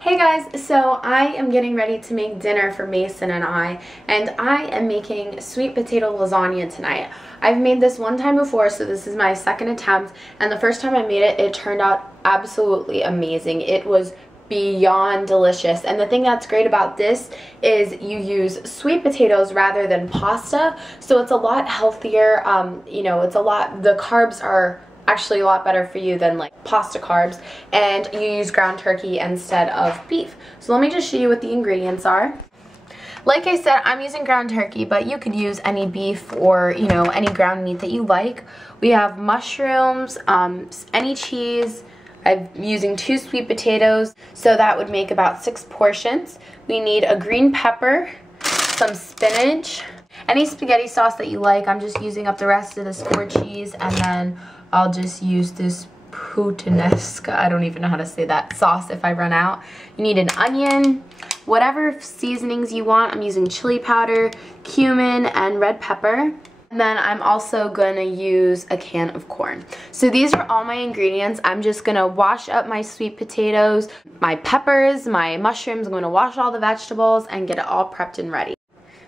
Hey guys, so I am getting ready to make dinner for Mason and I am making sweet potato lasagna tonight. I've made this one time before, so this is my second attempt, and the first time I made it, it turned out absolutely amazing. It was beyond delicious, and the thing that's great about this is you use sweet potatoes rather than pasta, so it's a lot healthier. The carbs are actually a lot better for you than like pasta carbs, and you use ground turkey instead of beef. So let me just show you what the ingredients are. Like I said, I'm using ground turkey, but you could use any beef or any ground meat that you like. We have mushrooms, any cheese. I'm using 2 sweet potatoes, so that would make about 6 portions. We need a green pepper, some spinach, any spaghetti sauce that you like. I'm just using up the rest of this 4 cheese, and then I'll just use this puttanesca, I don't even know how to say that, sauce if I run out. You need an onion, whatever seasonings you want. I'm using chili powder, cumin, and red pepper. And then I'm also going to use a can of corn. So these are all my ingredients. I'm just going to wash up my sweet potatoes, my peppers, my mushrooms. I'm going to wash all the vegetables and get it all prepped and ready.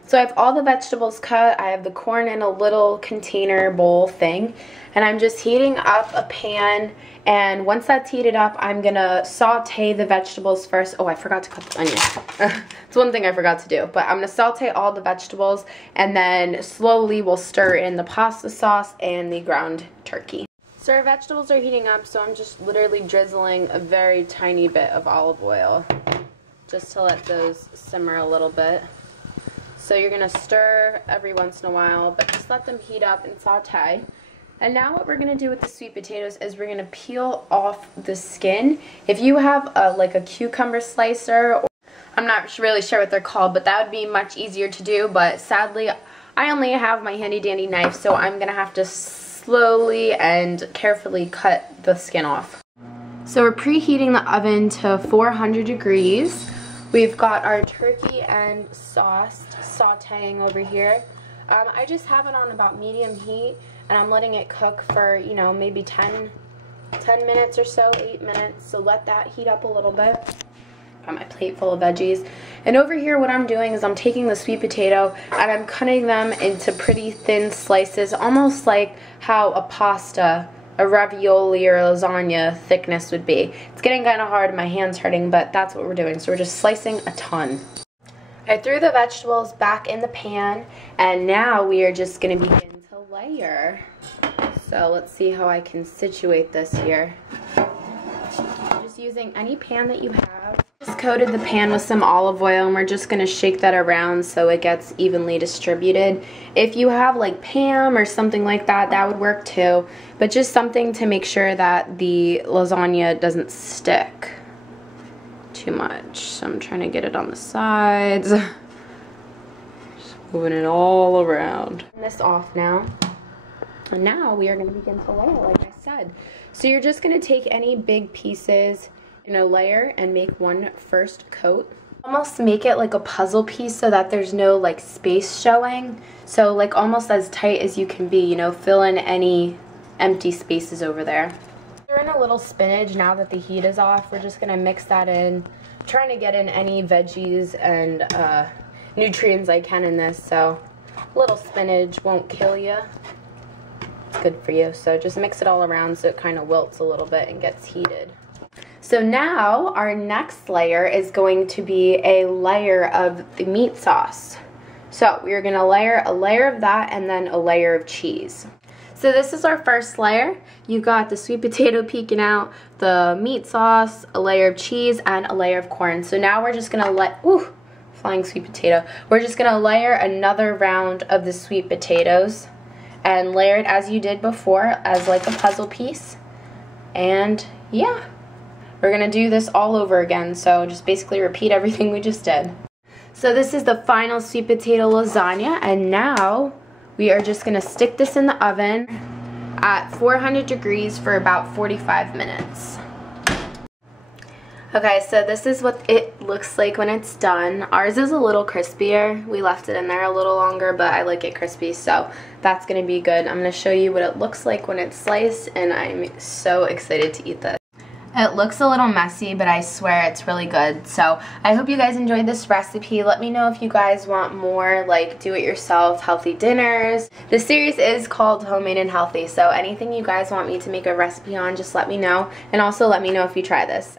So I have all the vegetables cut. I have the corn in a little container bowl thing. And I'm just heating up a pan. And once that's heated up, I'm going to saute the vegetables first. Oh, I forgot to cut the onion. It's one thing I forgot to do. But I'm going to saute all the vegetables. And then slowly we'll stir in the pasta sauce and the ground turkey. So our vegetables are heating up. So I'm just literally drizzling a very tiny bit of olive oil. Just to let those simmer a little bit. So you're going to stir every once in a while, but just let them heat up and saute. And now what we're going to do with the sweet potatoes is we're going to peel off the skin. If you have like a cucumber slicer, or I'm not really sure what they're called, but that would be much easier to do. But sadly, I only have my handy dandy knife, so I'm going to have to slowly and carefully cut the skin off. So we're preheating the oven to 400 degrees. We've got our turkey and sauce sauteing over here. I just have it on about medium heat, and I'm letting it cook for, maybe 10 minutes or so, 8 minutes. So let that heat up a little bit. Got my plate full of veggies. And over here what I'm doing is I'm taking the sweet potato and I'm cutting them into pretty thin slices, almost like how a ravioli or lasagna thickness would be. It's getting kind of hard, my hand's hurting, but that's what we're doing. So we're just slicing a ton. I threw the vegetables back in the pan, and now we are just going to begin to layer. So let's see how I can situate this here. Just using any pan that you have. Just coated the pan with some olive oil, and we're just going to shake that around so it gets evenly distributed. If you have like Pam or something like that, that would work too. But just something to make sure that the lasagna doesn't stick too much. So I'm trying to get it on the sides. Just moving it all around. Turn this off now. And now we are going to begin to layer, like I said. So you're just going to take any big pieces in a layer and make one first coat. Almost make it like a puzzle piece so that there's no like space showing. So like almost as tight as you can be, fill in any empty spaces over there. Throw in a little spinach now that the heat is off. We're just gonna mix that in. I'm trying to get in any veggies and nutrients I can in this, so a little spinach won't kill you. It's good for you. So just mix it all around so it kind of wilts a little bit and gets heated. So now our next layer is going to be a layer of the meat sauce. So we're going to layer a layer of that and then a layer of cheese. So this is our first layer. You've got the sweet potato peeking out, the meat sauce, a layer of cheese, and a layer of corn. So now we're just going to flying sweet potato. We're just going to layer another round of the sweet potatoes and layer it as you did before as like a puzzle piece. And yeah. We're going to do this all over again, so just basically repeat everything we just did. So this is the final sweet potato lasagna, and now we are just going to stick this in the oven at 400 degrees for about 45 minutes. Okay, so this is what it looks like when it's done. Ours is a little crispier. We left it in there a little longer, but I like it crispy, so that's going to be good. I'm going to show you what it looks like when it's sliced, and I'm so excited to eat this. It looks a little messy, but I swear it's really good. So I hope you guys enjoyed this recipe. Let me know if you guys want more like do-it-yourself healthy dinners. This series is called Homemade and Healthy, so anything you guys want me to make a recipe on, just let me know. And also let me know if you try this.